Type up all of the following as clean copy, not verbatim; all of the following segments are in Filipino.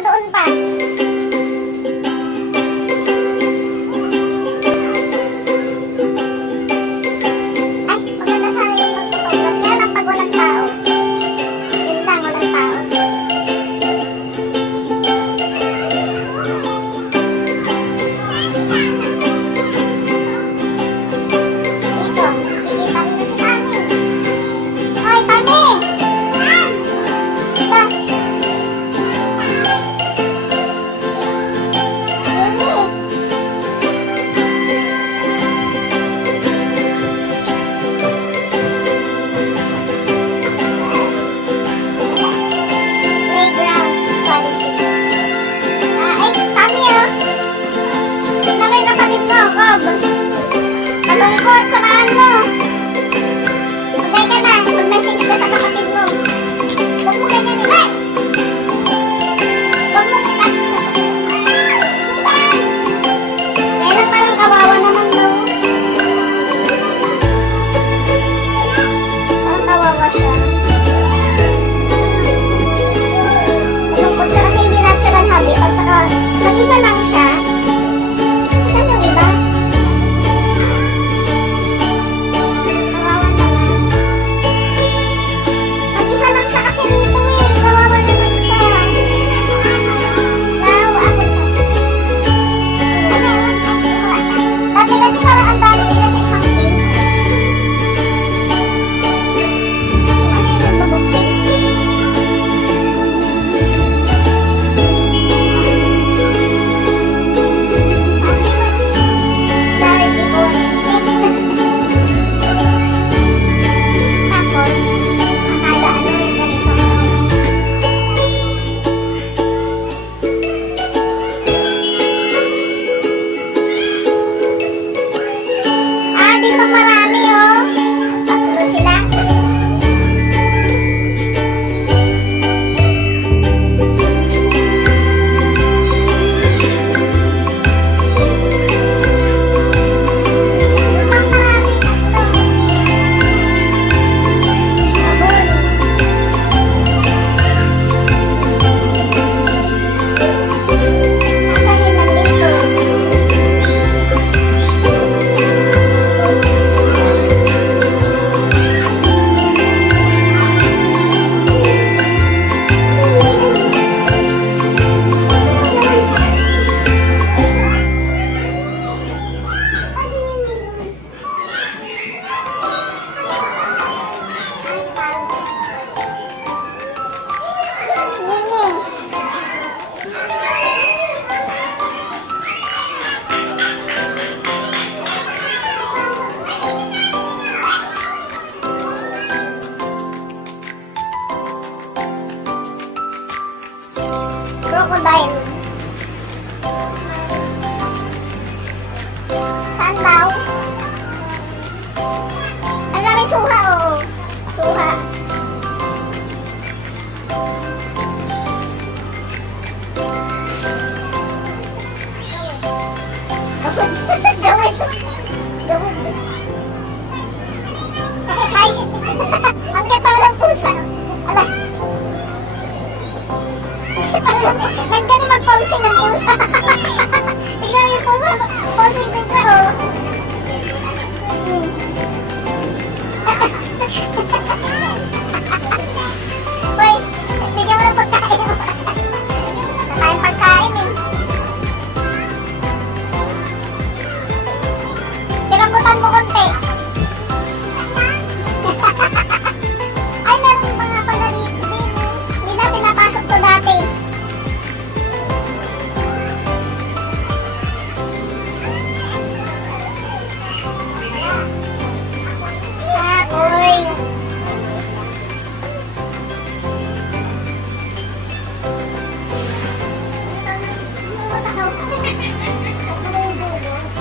doon pa. Ay, maganda sana yung mag-photograph. Kaya lang pag walang tao. Yun lang, walang tao. Dito, kikita rin si Tami. Hoy, Tami! Dito. Nini! Playground policy. Ay, Tami oh! Tignan mo yung kapatid mo, Cob. Malungkot, samahan mo. Magay ka na, mag-message ka sa kapatid mo. Huwag mo ganyan nila. Huwag mo kita. Kaya lang parang kawawa naman mo. Parang kawawa siya. Malungkot siya kasi hindi natural habitat. Saka mag-isa lang siya. Saan yung iba? Kawawa naman. Mag-isa lang siya kasi rito eh. Kawawa naman siya. Kawawa ako siya. Dati kasi parang ang dami nila sa isang page. Ano yung mabuksing? Charity boy. Tapos, akala ano yung ganito. Dito marami oh. Tatlo sila. Lutang marami. Sabon. Asan yun nandito? Nini. Crocodile. Saan daw? Ang dami suha oh. Suha. Gawin. Gawin. Ay! Ang kaya lang pusa. Ala. Nagkano mag-posing ng pusa. Tignan yung pusa. Posing picture oh. Uy, bigyan mo ng pagkain. Nakain pagkain eh. Pirambutan mo konti. Ay, meron mga pala dito. Hindi natin napasok to dati. Uy.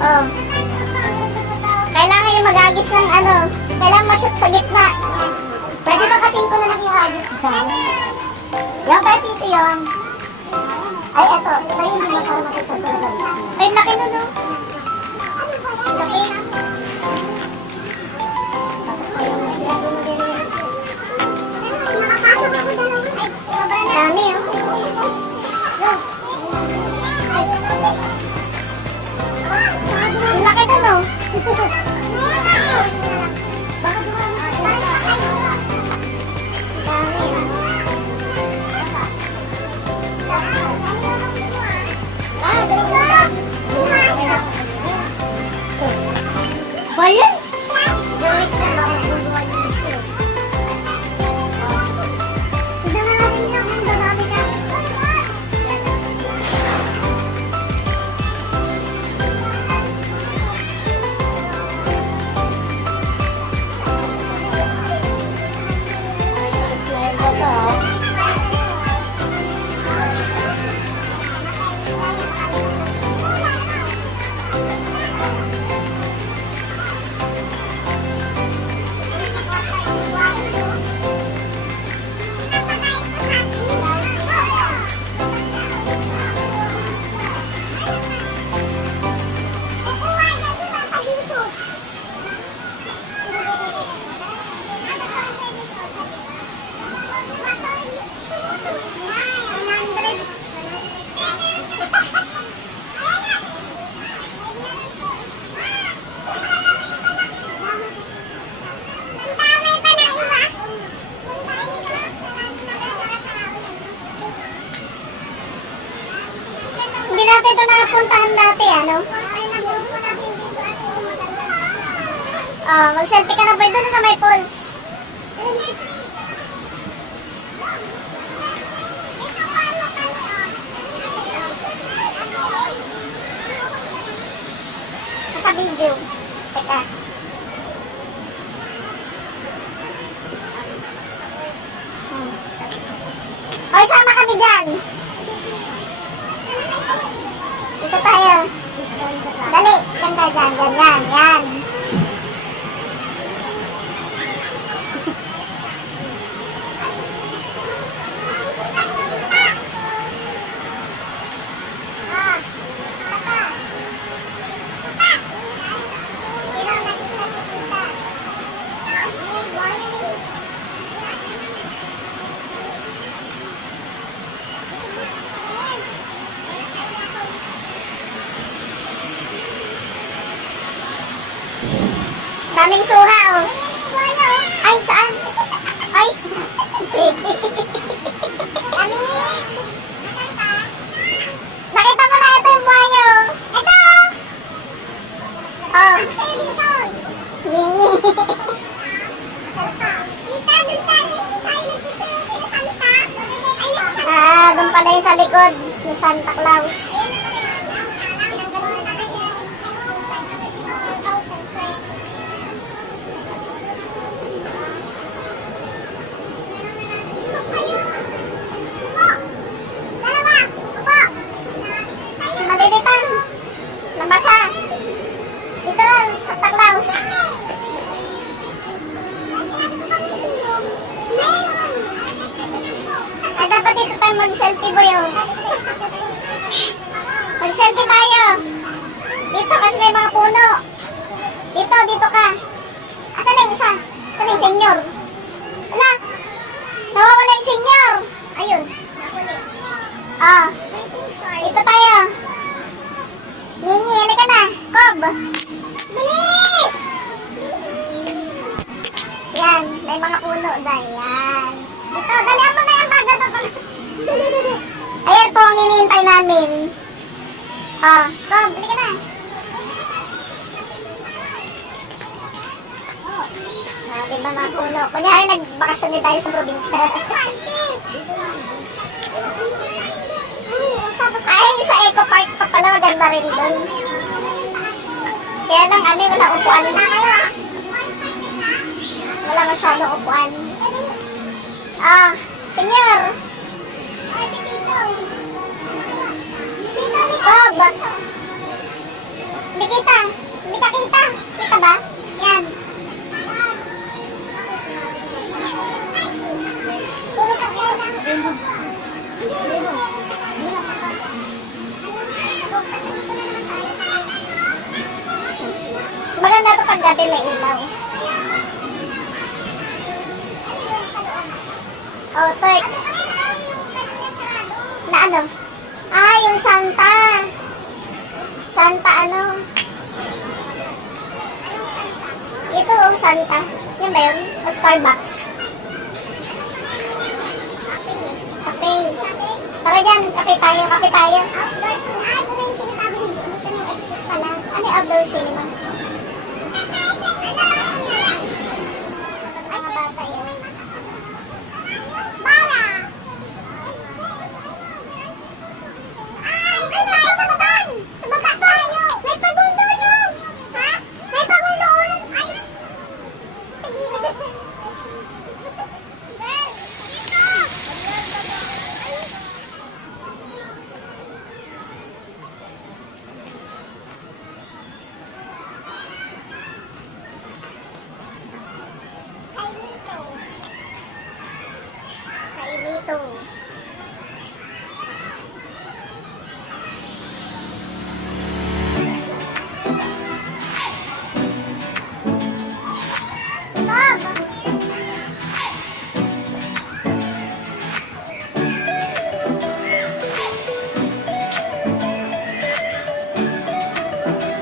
Oh. Kailangan yung mag-agis ng ano. Kailangan ma-shoot sa gitna. Pwede ba kating ko na lang ihagis dyan? Yung per piso yun. Ay, eto. Ay, hindi mo parang makisag talaga. Ay, laki nun, no? Laki. Nakapasok ako dalawa. Ay, sobrang dami, oh. Ang laki na, no? Bayan? Luis na ba ang bubuhay ng ito? Tignan na natin yung kung dadami ka. Hindi natin ito nakapuntahan dati, ano? Mag-selfie ka na ba doon sa may falls? Naka-video. Teka. Oy, sama kami dyan. Dito tayo. Dali, ganda dyan, ganyan, yan. Daming suha, oh. Ay, saan? Ay. Nakita mo na ito yung buhaya, oh. Ito! Oh. Nini. Doon pala yung sa likod ng Santa Claus. Madilitan. Nabasa. Dito lang, Santa Claus. Ay, dapat dito tayo mag-selfie, boy. Shhh! Mag-selfie tayo. Dito kasi may mga puno. Dito, dito ka. Asan na yung isa? Asan na yung senyor? Wala. Nawawala yung senyor. Ayun. Ah. Dito tayo. Nini, halika na. Cob. Bilis! Yan, may mga puno dahil. Yan. Dito, dalihan mo na yung baga. Ayan po ang hinihintay namin. Ah, Cob, halika na. Diba mga puno? Kunyari nagbakasyon din tayo sa probinsya. Ay, sa Eco Park pa pala, maganda rin doon. Kaya lang, wala upuan. Wala masyadong upuan. Ah, senyor. Cob. Hindi kita. Hindi ka kita. Kita ba? Yan. Maganda ito pag gabi may ilaw. Oh, Turks. Na ano? Ah, yung Santa. Fanta. Yan ba yun? O Starbucks? Kape. Tara dyan, kape tayo, kape tayo. Outdoor cinema. Ito na yung sinasabi dito. Dito na yung exit pala. Ano yung outdoor cinema? Mga bata yun. Para! Ay, tayo sa baban! Sa baba tayo! May pagong doon, no? Ha? May pagong doon! Ay! Sige. Kainito.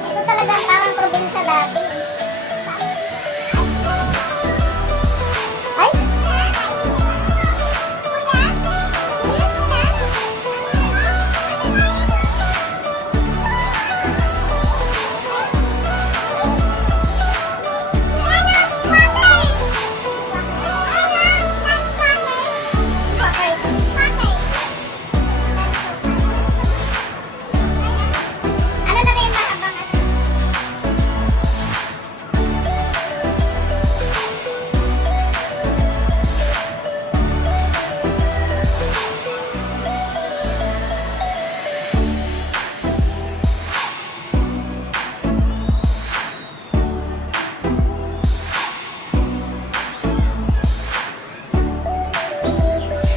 Ito talaga parang probinsya dati. Ay! Ano na yung maabangan?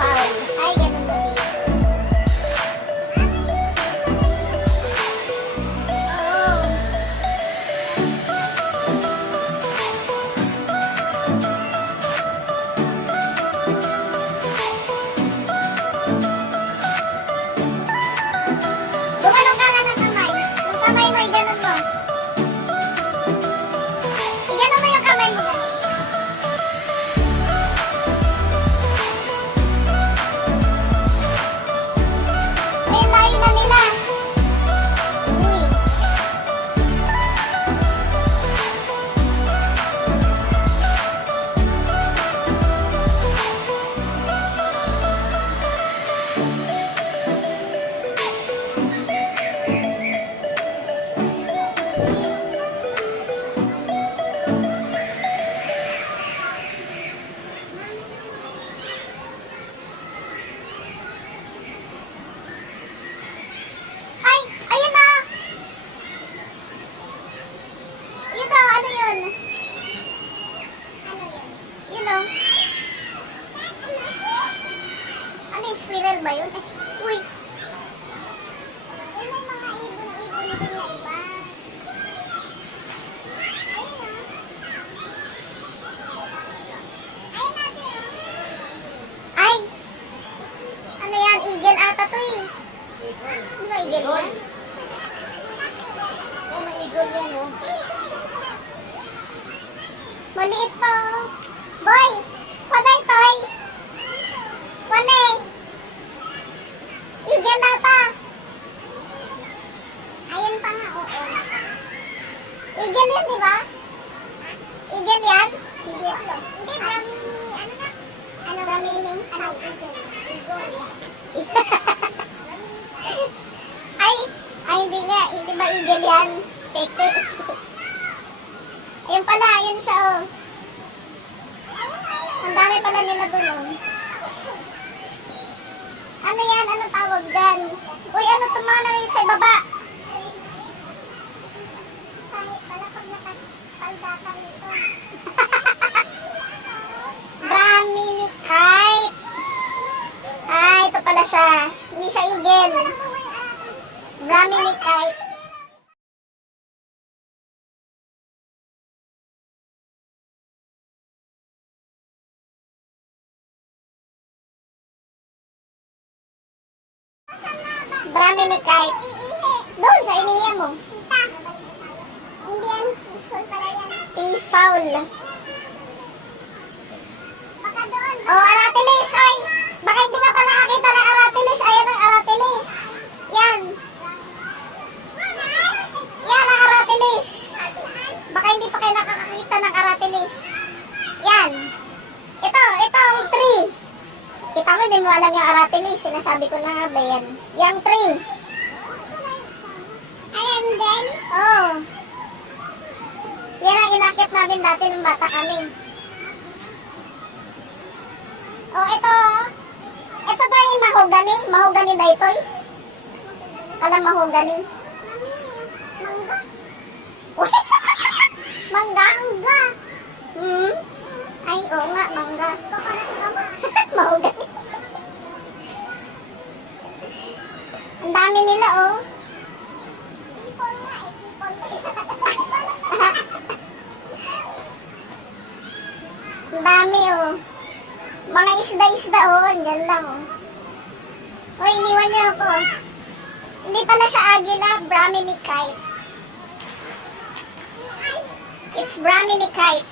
Foul. Ay, ganun ba dito? Oh. Gumanong ka nga ng kamay. Yung kamay mo, iganon mo. Iganon mo yung kamay mo. Ganun. May layo na nila. Uy. Ay! Ayun na! Yun na! Ano yun? Ano yun? Yun o. Ano yung squirrel ba yun? Uy! May mga ibon-ibon din na iba. Ayun o. Ayun natin o. Ay! Ano yan? Eagle ata to eh. Ano ba eagle yan? Oh, may eagle yan, oh. Maliit pa oh. Boy! Panay toy! Panay! Eagle na pa! Ayan pa nga, oo. Eagle yan, di ba? Eagle yan? Eagle. Hindi, Bramini. Ano na? Ano Bramini? Ano? Eagle. Eagle. Ay, hindi nga. Hindi ba eagle yan? Peke. Ayun pala, ayun siya oh. Ang dami pala nila dun oh. Ano yan? Anong tawag dyan? Uy, ano tumana na yung sa baba? Kahit pala pag nakaspalda ka nito. Bramini kite. Ah, ito pala siya. Hindi siya eagle. Bramini kite. Bramini kite. Doon sa iniya mo. Tita. Hindi yan. Foul pala yan. Foul. Oh, aratilis, ay! Baka hindi nga pa nakakita ng aratilis. Ayan ang aratilis. Yan. Yan ang aratilis. Baka hindi pa kayo nakakakita ng aratilis. Yan. Ito ang tree. Kita mo, hindi mo alam yung aratilis. Sinasabi ko na nga ba yan? Yung tree. Ayan din? Oo. Yan ang inakit namin dati nung bata kami. Oh, ito. Ito ba yung mahogany? Mahogany na ito eh. Alam mahogany? Mangga. Mangga. Mangga. Hmm? Ay, oo nga, mangga. Mahogany. Ang dami nila, oh. People nga, eh. People. Ang dami, oh. Mga isda-isda, oh. Andyan lang, oh. Oh, iniwan niyo ako. Hindi pala siya agila, Brahmini kite. It's Brahmini kite.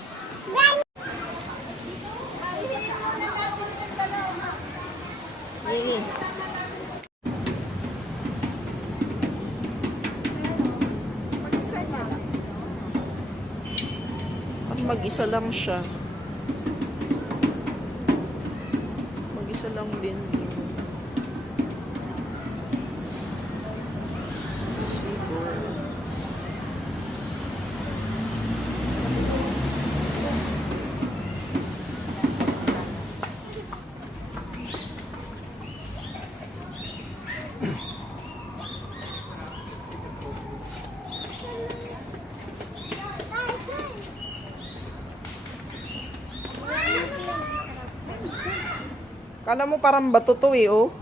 At mag-isa lang siya. Mag-isa lang din. Siguro. Kala mo parang bato to eh, oh.